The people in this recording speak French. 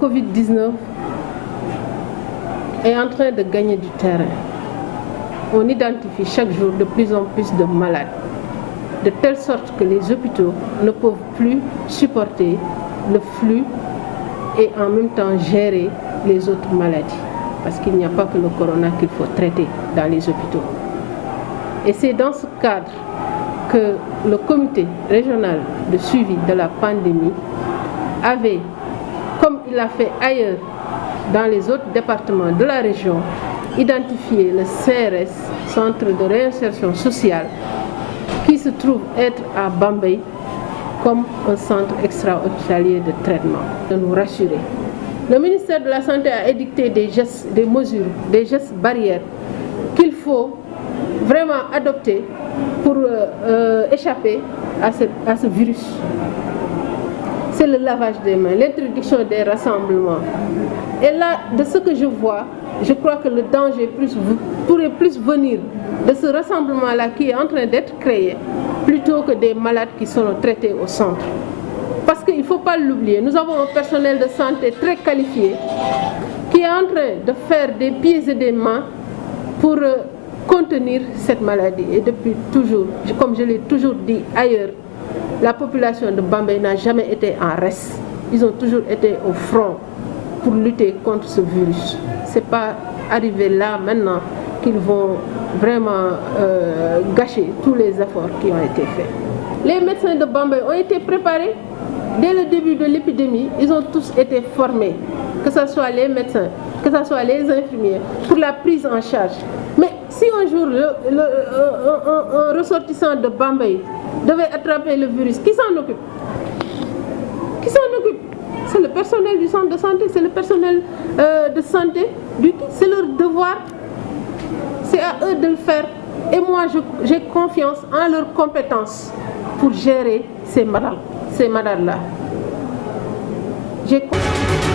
Covid-19 est en train de gagner du terrain. On identifie chaque jour de plus en plus de malades, de telle sorte que les hôpitaux ne peuvent plus supporter le flux et en même temps gérer les autres maladies. Parce qu'il n'y a pas que le corona qu'il faut traiter dans les hôpitaux. Et c'est dans ce cadre que le comité régional de suivi de la pandémie avait, comme il l'a fait ailleurs dans les autres départements de la région, identifié le CRS, Centre de réinsertion sociale, qui se trouve être à Bambey comme un centre extra-hospitalier de traitement. De nous rassurer. Le ministère de la Santé a édicté des gestes, des mesures, des gestes barrières qu'il faut vraiment adopter pour échapper à ce virus. C'est le lavage des mains, l'interdiction des rassemblements. Et là, de ce que je vois, je crois que le danger pourrait plus venir de ce rassemblement-là qui est en train d'être créé, plutôt que des malades qui sont traités au centre. Parce qu'il ne faut pas l'oublier, nous avons un personnel de santé très qualifié qui est en train de faire des pieds et des mains pour contenir cette maladie. Et depuis toujours, comme je l'ai toujours dit ailleurs, la population de Bambey n'a jamais été en reste. Ils ont toujours été au front pour lutter contre ce virus. Ce n'est pas arrivé là maintenant qu'ils vont vraiment gâcher tous les efforts qui ont été faits. Les médecins de Bambey ont été préparés dès le début de l'épidémie. Ils ont tous été formés, que ce soit les médecins, que ce soit les infirmiers, pour la prise en charge. Mais si un jour un ressortissant de Bambey devait attraper le virus, qui s'en occupe? Qui s'en occupe? C'est le personnel du centre de santé, c'est le personnel de santé, c'est leur devoir, c'est à eux de le faire. Et moi, j'ai confiance en leurs compétences pour gérer ces malades-là. J'ai confiance.